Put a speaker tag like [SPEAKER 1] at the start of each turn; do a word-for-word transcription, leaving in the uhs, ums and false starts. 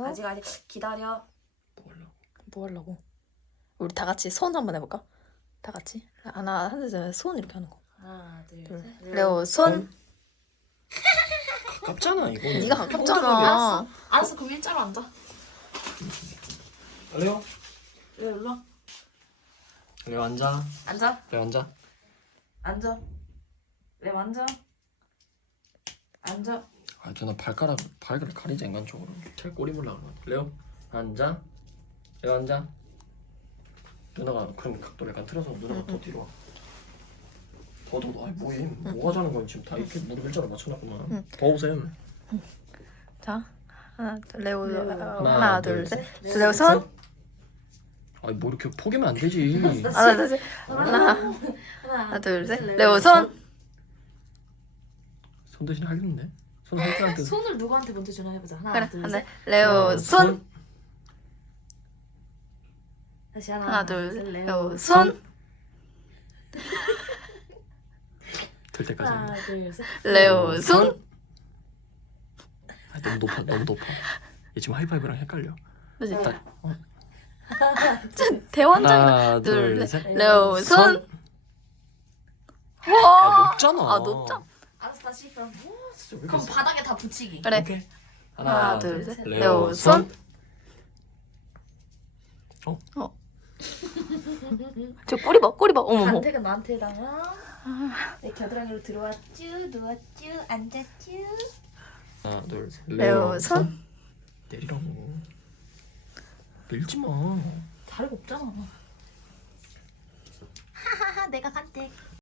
[SPEAKER 1] 아직 아직 기다려.
[SPEAKER 2] 뭐 하려고?
[SPEAKER 3] 뭐 하려고? 우리 다 같이 손 한번 해볼까? 다 같이 하나 하나 손 이렇게 하는 거.
[SPEAKER 1] 하나 둘
[SPEAKER 3] 둘.
[SPEAKER 1] 셋.
[SPEAKER 3] 레오 손.
[SPEAKER 2] 가깝잖아 이거.
[SPEAKER 3] 네가 가깝잖아.
[SPEAKER 1] 알았어. 알았어. 그럼 일자로 앉아.
[SPEAKER 2] 레오.
[SPEAKER 1] 레오 일로 와.
[SPEAKER 2] 레오 앉아.
[SPEAKER 1] 앉아.
[SPEAKER 2] 레오 앉아.
[SPEAKER 1] 앉아. 레오 앉아. 앉아.
[SPEAKER 2] 아 누나 발가락 발가락 가리자 인간적으로. 잘 꼬리 물라 그러면. 레오 앉아. 레오 앉아. 누나가 그럼 각도를 약간 틀어서 누나가 더 뒤로 와. 더더 더. 아니 뭐해? 뭐 하자는 거야 지금 다 이렇게 무릎 일자로 맞춰놨구만.
[SPEAKER 3] 응.
[SPEAKER 2] 더 오세요.
[SPEAKER 3] 자 하나 레오
[SPEAKER 1] 레오.
[SPEAKER 3] 하나,
[SPEAKER 2] 하나,
[SPEAKER 3] 하나
[SPEAKER 2] 둘,
[SPEAKER 3] 둘 셋.
[SPEAKER 1] 셋.
[SPEAKER 3] 레오 손.
[SPEAKER 2] 아니 뭐 이렇게 포기면 안 되지.
[SPEAKER 3] 하나 둘 셋. 하나
[SPEAKER 1] 하나
[SPEAKER 3] 하나 둘 셋. 레오 손.
[SPEAKER 2] 손 대신 하겠는데? 손 할 때한테
[SPEAKER 1] 손을 누구한테 먼저 주나 해보자. 하나
[SPEAKER 3] 그래
[SPEAKER 1] 둘
[SPEAKER 3] 하나
[SPEAKER 1] 셋.
[SPEAKER 3] 레오 손.
[SPEAKER 1] 다시 하나,
[SPEAKER 3] 하나 둘 셋.
[SPEAKER 1] 레오
[SPEAKER 3] 레오 손.
[SPEAKER 2] 될 때까지.
[SPEAKER 1] 하나 둘 셋.
[SPEAKER 3] 레오 손.
[SPEAKER 2] 아, 너무 높아 너무 높아. 얘 지금 하이파이브랑 헷갈려.
[SPEAKER 3] 그치?
[SPEAKER 2] 딱 어.
[SPEAKER 3] 대환장이다.
[SPEAKER 2] 하나
[SPEAKER 3] 둘,
[SPEAKER 2] 둘
[SPEAKER 3] 셋.
[SPEAKER 2] 셋.
[SPEAKER 3] 레오 손.
[SPEAKER 2] 아
[SPEAKER 3] 와.
[SPEAKER 2] 높잖아.
[SPEAKER 3] 아 높잖아.
[SPEAKER 1] 알았어 다시 그럼.
[SPEAKER 2] 진짜 왜
[SPEAKER 1] 그럼
[SPEAKER 2] 그랬어?
[SPEAKER 1] 바닥에 다 붙이기.
[SPEAKER 3] 그래.
[SPEAKER 2] 오케이.
[SPEAKER 3] 하나, 둘, 셋. 레오 손.
[SPEAKER 2] 어?
[SPEAKER 3] 어. 저 꼬리 봐, 꼬리 봐. 어머머.
[SPEAKER 1] 간택은 나한테다가 내 겨드랑이로 들어왔쥬, 누웠쥬, 앉았쥬.
[SPEAKER 2] 하나 둘 셋.
[SPEAKER 3] 레오 손.
[SPEAKER 2] 내리라고. 밀지 마.
[SPEAKER 1] 다리가 없잖아. 하하하 내가 간택.